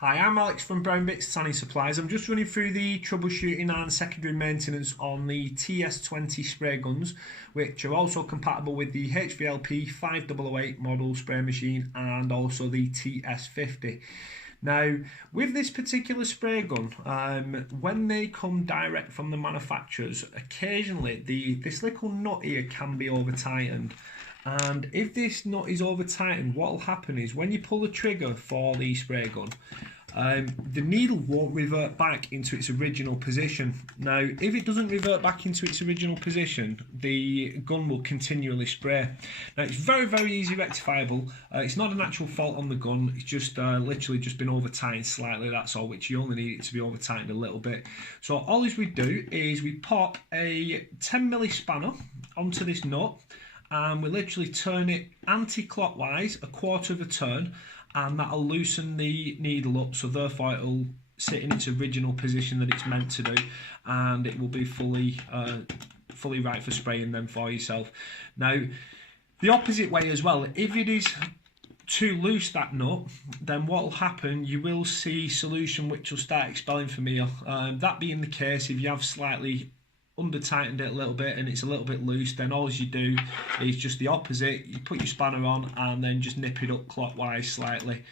Hi, I'm Alex from Brown Bits Tanning Supplies. I'm just running through the troubleshooting and secondary maintenance on the Ts-20 spray guns, which are also compatible with the hvlp-5008 model spray machine and also the Ts-50. Now, with this particular spray gun, when they come direct from the manufacturers, occasionally this little nut here can be over tightened. And if this nut is over tightened, what will happen is when you pull the trigger for the spray gun, the needle won't revert back into its original position. Now, if it doesn't revert back into its original position, the gun will continually spray. Now, it's very easy rectifiable. It's not an actual fault on the gun. It's just literally just been over tightened slightly, that's all, which you only need it to be over tightened a little bit. So all we do is we pop a 10mm spanner onto this nut, and we literally turn it anti-clockwise a quarter of a turn, and that'll loosen the needle up, so therefore it'll sit in its original position that it's meant to do, and it will be fully right for spraying them for yourself. Now, the opposite way as well, if it is too loose, that nut, then what will happen, you will see solution which will start expelling from here. That being the case, if you have slightly under tightened it a little bit and it's a little bit loose, then all you do is just the opposite. You put your spanner on and then just nip it up clockwise slightly.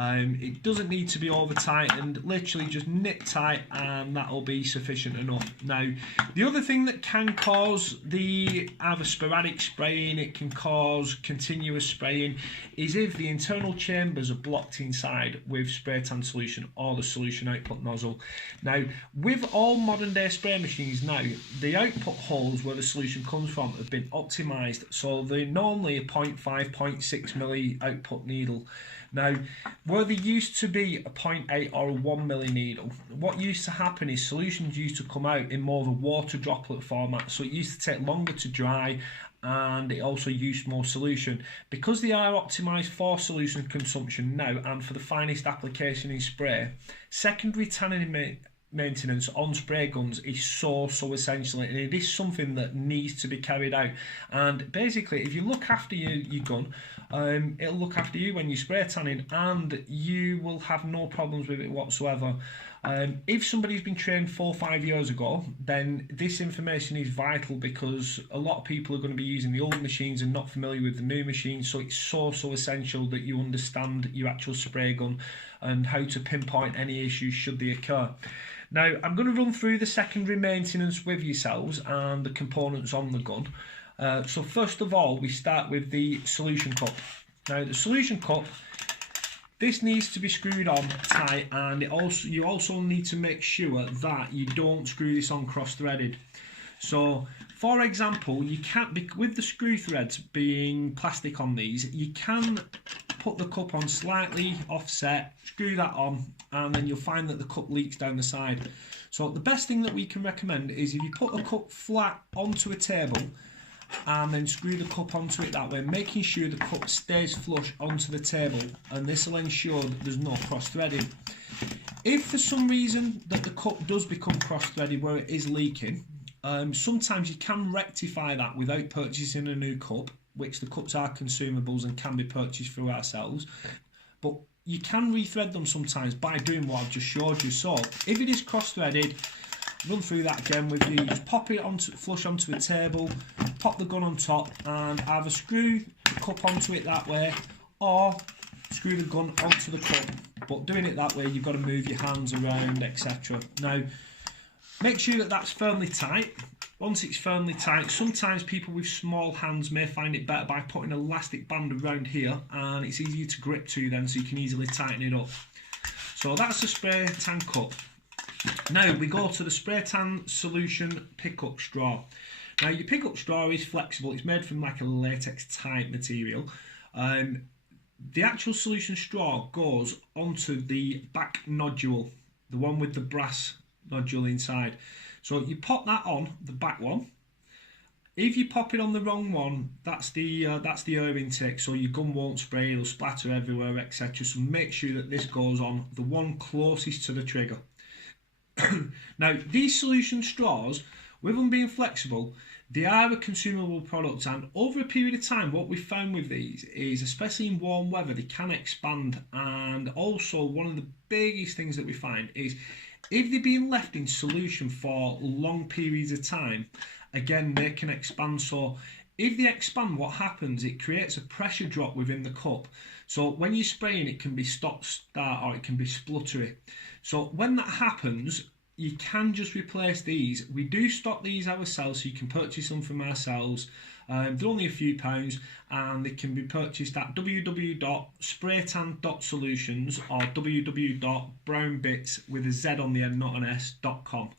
It doesn't need to be over tightened, literally just nip tight and that'll be sufficient enough. Now, the other thing that can cause the either sporadic spraying, it can cause continuous spraying, is if the internal chambers are blocked inside with spray tan solution or the solution output nozzle. Now, with all modern day spray machines now, the output holes where the solution comes from have been optimized, so they're normally a 0.5, 0.6 milli output needle. Now, where there used to be a 0.8 or a 1mm needle, what used to happen is solutions used to come out in more of a water droplet format, so it used to take longer to dry and it also used more solution. Because they are optimised for solution consumption now and for the finest application in spray, secondary tanning maintenance on spray guns is so essential, and it is something that needs to be carried out. And basically, if you look after your gun, it'll look after you when you're spray tanning, and you will have no problems with it whatsoever. If somebody's been trained 4 or 5 years ago, then this information is vital, because a lot of people are going to be using the old machines and not familiar with the new machines, so it's so essential that you understand your actual spray gun and how to pinpoint any issues should they occur. Now, I'm going to run through the secondary maintenance with yourselves and the components on the gun. So first of all, we start with the solution cup. Now, the solution cup, this needs to be screwed on tight, and you also need to make sure that you don't screw this on cross-threaded. So, for example, you can't, with the screw threads being plastic on these, you can put the cup on slightly offset, screw that on, and then you'll find that the cup leaks down the side. So the best thing that we can recommend is if you put the cup flat onto a table and then screw the cup onto it that way, making sure the cup stays flush onto the table, and this will ensure that there's no cross-threading. If for some reason that the cup does become cross-threaded where it is leaking, sometimes you can rectify that without purchasing a new cup, which the cups are consumables and can be purchased through ourselves, but you can rethread them sometimes by doing what I've just showed you. So if it is cross-threaded, run through that again with you, just pop it flush onto a table, pop the gun on top, and either screw the cup onto it that way or screw the gun onto the cup. But doing it that way, you've got to move your hands around, etc. Now, make sure that that's firmly tight. Once it's firmly tight, sometimes people with small hands may find it better by putting an elastic band around here, and it's easier to grip to then, so you can easily tighten it up. So that's the spray tan cup. Now we go to the spray tan solution pickup straw. Now your pickup straw is flexible, it's made from like a latex type material. The actual solution straw goes onto the back nodule, the one with the brass nodule inside. So you pop that on the back one. If you pop it on the wrong one, that's the air intake, so your gun won't spray, it'll splatter everywhere, etc. So make sure that this goes on the one closest to the trigger. Now, these solution straws, with them being flexible, They are a consumable product, and over a period of time what we've found with these is, especially in warm weather, they can expand. And also one of the biggest things that we find is if they're being left in solution for long periods of time, again they can expand. So if they expand, what happens, it creates a pressure drop within the cup. So when you're spraying, it can be stop-start or it can be spluttery. So when that happens, you can just replace these. We do stock these ourselves, so you can purchase them from ourselves. They're only a few pounds, and they can be purchased at www.spraytan.solutions or www.brownbits with a Z on the end, not an S.com.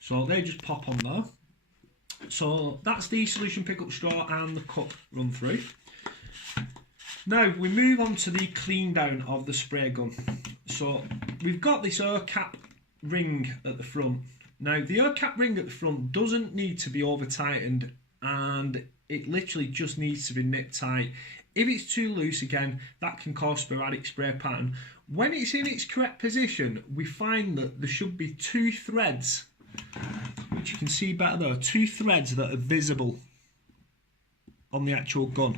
So they just pop on there. So that's the solution pickup straw and the cup run through. Now we move on to the clean down of the spray gun. So we've got this air cap ring at the front. Now the air cap ring at the front doesn't need to be over tightened, and it literally just needs to be nip tight. If it's too loose, again, that can cause sporadic spray pattern. When it's in its correct position, we find that there should be two threads, which you can see better there, two threads that are visible on the actual gun.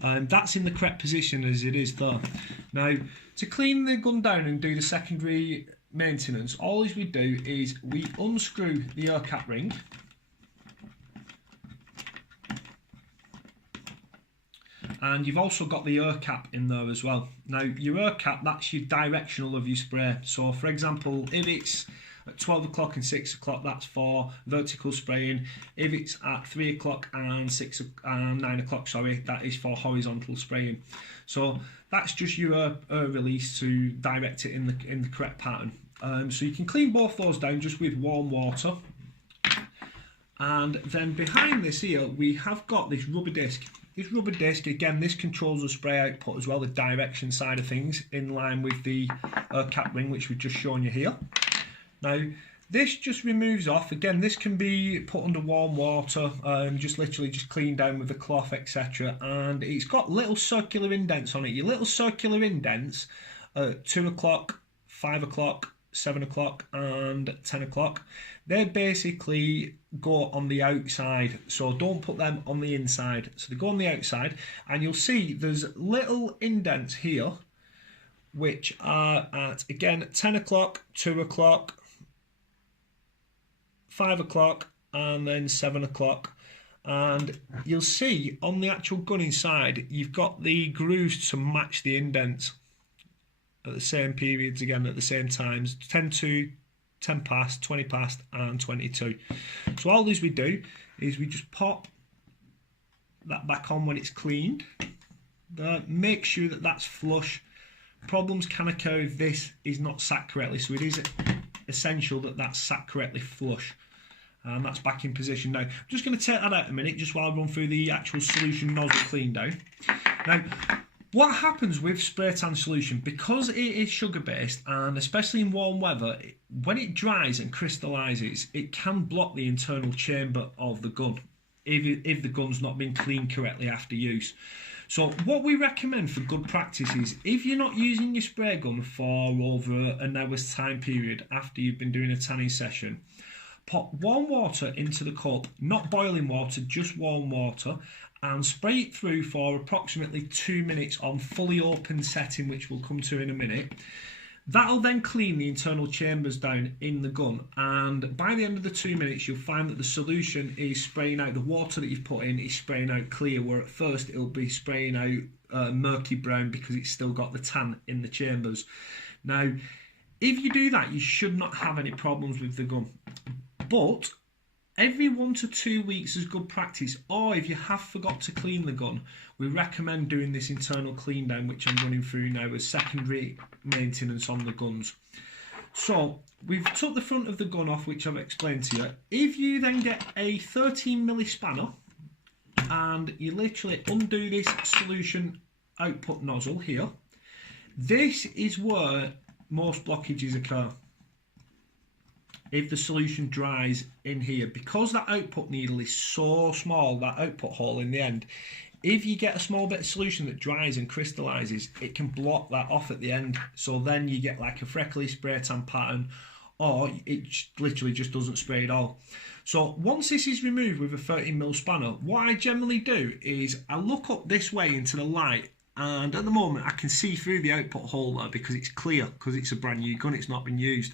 That's in the correct position as it is there. Now to clean the gun down and do the secondary maintenance, all we do is we unscrew the air cap ring, and you've also got the air cap in there as well. Now your air cap, that's your directional of your spray. So for example, if it's at 12 o'clock and 6 o'clock, that's for vertical spraying. If it's at 3 o'clock and 9 o'clock, sorry, that is for horizontal spraying. So that's just your air release to direct it in the correct pattern. So you can clean both those down just with warm water. And then behind this here, we have got this rubber disc. This rubber disc, again, this controls the spray output as well, the direction side of things, in line with the cap ring, which we've just shown you here. Now, this just removes off. Again, this can be put under warm water, just literally just clean down with a cloth, etc. And it's got little circular indents on it. Your little circular indents at 2 o'clock, 5 o'clock, 7 o'clock and 10 o'clock. They basically go on the outside, so don't put them on the inside. So they go on the outside, and you'll see there's little indents here, which are at, again, 10 o'clock, 2 o'clock, 5 o'clock and then 7 o'clock. And you'll see on the actual gun inside, you've got the grooves to match the indents at the same periods, again at the same times, 10 to 10 past, 20 past and 22. So all these we do is we just pop that back on when it's cleaned. Make sure that that's flush. Problems can occur if this is not sat correctly, so it is essential that that's sat correctly flush. And that's back in position now. I'm just going to take that out a minute just while I run through the actual solution nozzle clean down. Now, what happens with spray tan solution, because it is sugar based, and especially in warm weather, when it dries and crystallises, it can block the internal chamber of the gun if the gun's not been cleaned correctly after use. So what we recommend for good practice is, if you're not using your spray gun for over an hour's time period after you've been doing a tanning session, pop warm water into the cup, not boiling water, just warm water, and spray it through for approximately 2 minutes on fully open setting, which we'll come to in a minute. That'll then clean the internal chambers down in the gun, and by the end of the 2 minutes you'll find that the solution is spraying out, the water that you've put in is spraying out clear, where at first it'll be spraying out murky brown because it's still got the tan in the chambers. Now, if you do that, you should not have any problems with the gun. But every 1 to 2 weeks is good practice, or if you have forgot to clean the gun, we recommend doing this internal clean down, which I'm running through now as secondary maintenance on the guns. So we've took the front of the gun off, which I've explained to you. If you then get a 13mm spanner and you literally undo this solution output nozzle here, this is where most blockages occur. If the solution dries in here, because that output needle is so small, that output hole in the end, if you get a small bit of solution that dries and crystallises, it can block that off at the end. So then you get like a freckly spray tan pattern, or it literally just doesn't spray at all. So once this is removed with a 13mm spanner, what I generally do is I look up this way into the light, and at the moment I can see through the output hole there because it's clear, because it's a brand new gun, it's not been used.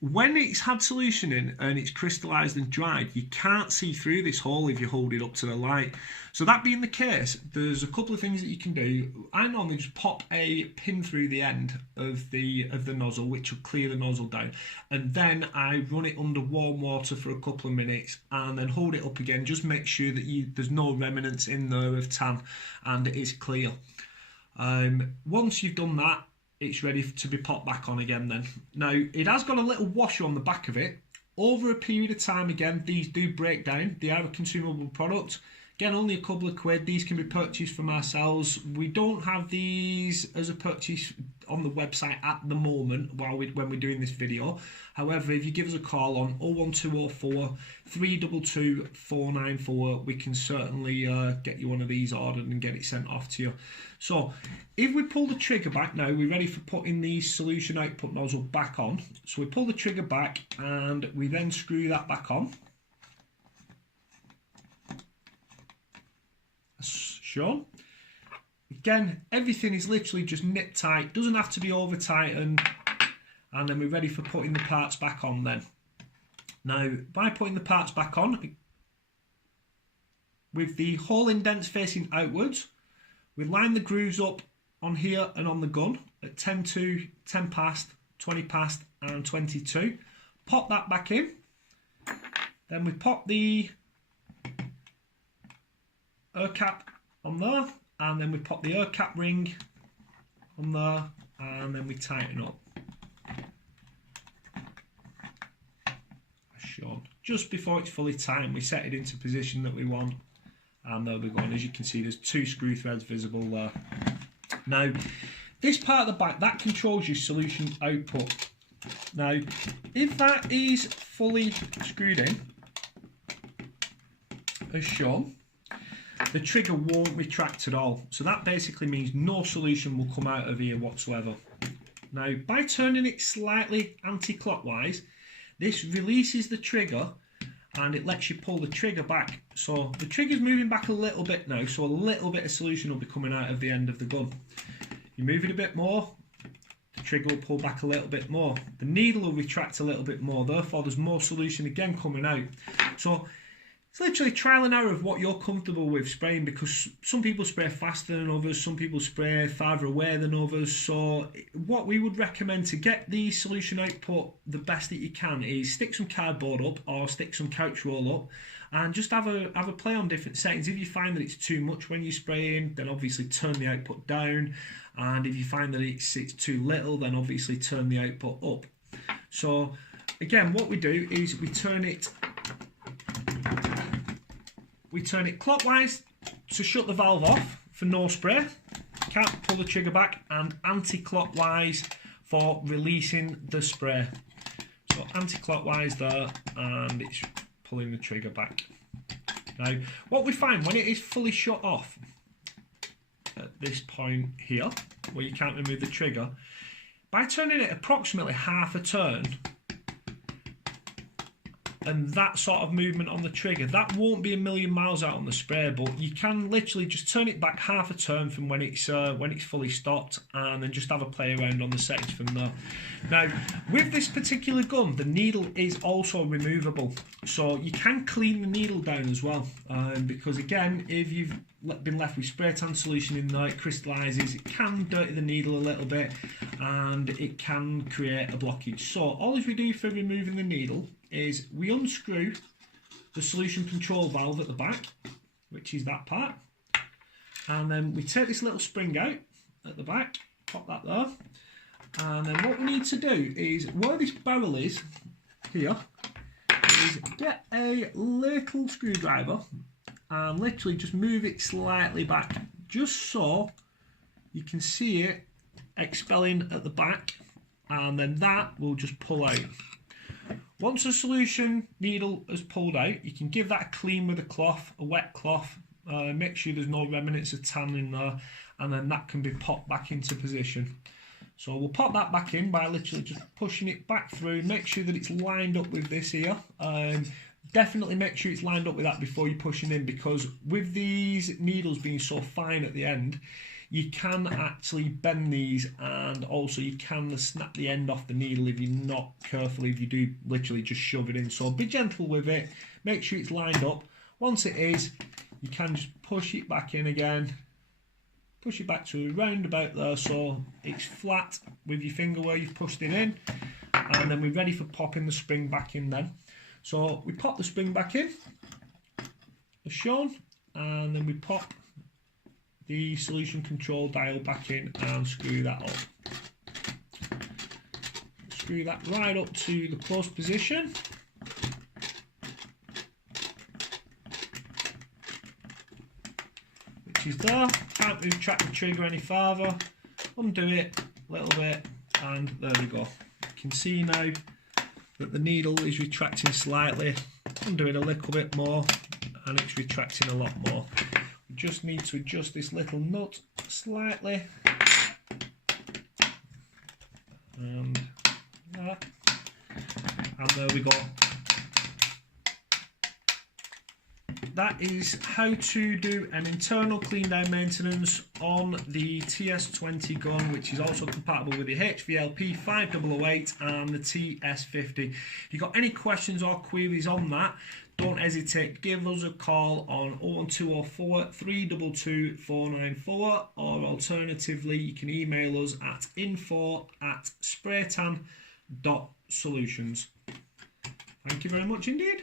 When it's had solution in and it's crystallised and dried, you can't see through this hole if you hold it up to the light. So that being the case, there's a couple of things that you can do. I normally just pop a pin through the end of the nozzle, which will clear the nozzle down, and then I run it under warm water for a couple of minutes and then hold it up again. Just make sure that there's no remnants in there of tan and it is clear. Once you've done that, it's ready to be popped back on again then. Now, it has got a little washer on the back of it. Over a period of time, again, these do break down. They are a consumable product. Again, only a couple of quid. These can be purchased from ourselves. We don't have these as a purchase on the website at the moment when we're doing this video. However, if you give us a call on 01204 322 494, we can certainly get you one of these ordered and get it sent off to you. So if we pull the trigger back now, we're ready for putting the solution output nozzle back on. So we pull the trigger back and we then screw that back on. Shown. Again, everything is literally just nip tight, doesn't have to be over tightened, and then we're ready for putting the parts back on then. Now, by putting the parts back on, with the hole indents facing outwards, we line the grooves up on here and on the gun at 10 to, 10 past, 20 past and 22. Pop that back in, then we pop the air cap on there, and then we pop the air cap ring on there, and then we tighten up. Shown. Just before it's fully tightened, we set it into position that we want, and there we go. And as you can see, there's 2 screw threads visible there. Now, this part of the back, that controls your solution output. Now, if that is fully screwed in, as shown, the trigger won't retract at all. So that basically means no solution will come out of here whatsoever. Now, by turning it slightly anti-clockwise, this releases the trigger and it lets you pull the trigger back. So the trigger's moving back a little bit now, so a little bit of solution will be coming out of the end of the gun. You move it a bit more, the trigger will pull back a little bit more. The needle will retract a little bit more, therefore there's more solution again coming out. So it's literally trial and error of what you're comfortable with spraying, because some people spray faster than others, some people spray farther away than others. So what we would recommend to get the solution output the best that you can is stick some cardboard up or stick some couch roll up and just have a play on different settings. If you find that it's too much when you're spraying, then obviously turn the output down, and if you find that it's too little, then obviously turn the output up. So again, what we do is we turn it clockwise to shut the valve off for no spray, can't pull the trigger back, and anti-clockwise for releasing the spray. So anti-clockwise there, and it's pulling the trigger back. Now, what we find when it is fully shut off at this point here, where you can't remove the trigger, by turning it approximately half a turn, and that sort of movement on the trigger, that won't be a million miles out on the spray, but you can literally just turn it back half a turn from when it's fully stopped, and then just have a play around on the settings from there. Now, with this particular gun, the needle is also removable, so you can clean the needle down as well, because again, if you've been left with spray tan solution in there, it crystallises, it can dirty the needle a little bit, and it can create a blockage. So all we do for removing the needle is we unscrew the solution control valve at the back, which is that part, and then we take this little spring out at the back, pop that there, and then what we need to do is, where this barrel is here, is get a little screwdriver and literally just move it slightly back, just so you can see it expelling at the back, and then that will just pull out. Once the solution needle is pulled out, you can give that a clean with a cloth, a wet cloth, make sure there's no remnants of tan in there, and then that can be popped back into position. So we'll pop that back in by literally just pushing it back through, make sure that it's lined up with this here. definitely make sure it's lined up with that before you're pushing in, because with these needles being so fine at the end, you can actually bend these, and also you can snap the end off the needle if you're not careful, if you do literally just shove it in. So be gentle with it, make sure it's lined up. Once it is, you can just push it back in again, push it back to around about there so it's flat with your finger where you've pushed it in, and then we're ready for popping the spring back in then. So we pop the spring back in as shown, and then we pop the solution control dial back in and screw that up. Screw that right up to the close position. Which is there. Can't retract the trigger any farther. Undo it a little bit, and there we go. You can see now that the needle is retracting slightly. Undo it a little bit more, and it's retracting a lot more. We just need to adjust this little nut slightly, and that, and there we go. That is how to do an internal clean down maintenance on the Ts-20 gun, which is also compatible with the hvlp-5008 and the Ts-50. If you've got any questions or queries on that, don't hesitate, give us a call on 01204 322 494, or alternatively you can email us at info@spraytan.solutions. Thank you very much indeed.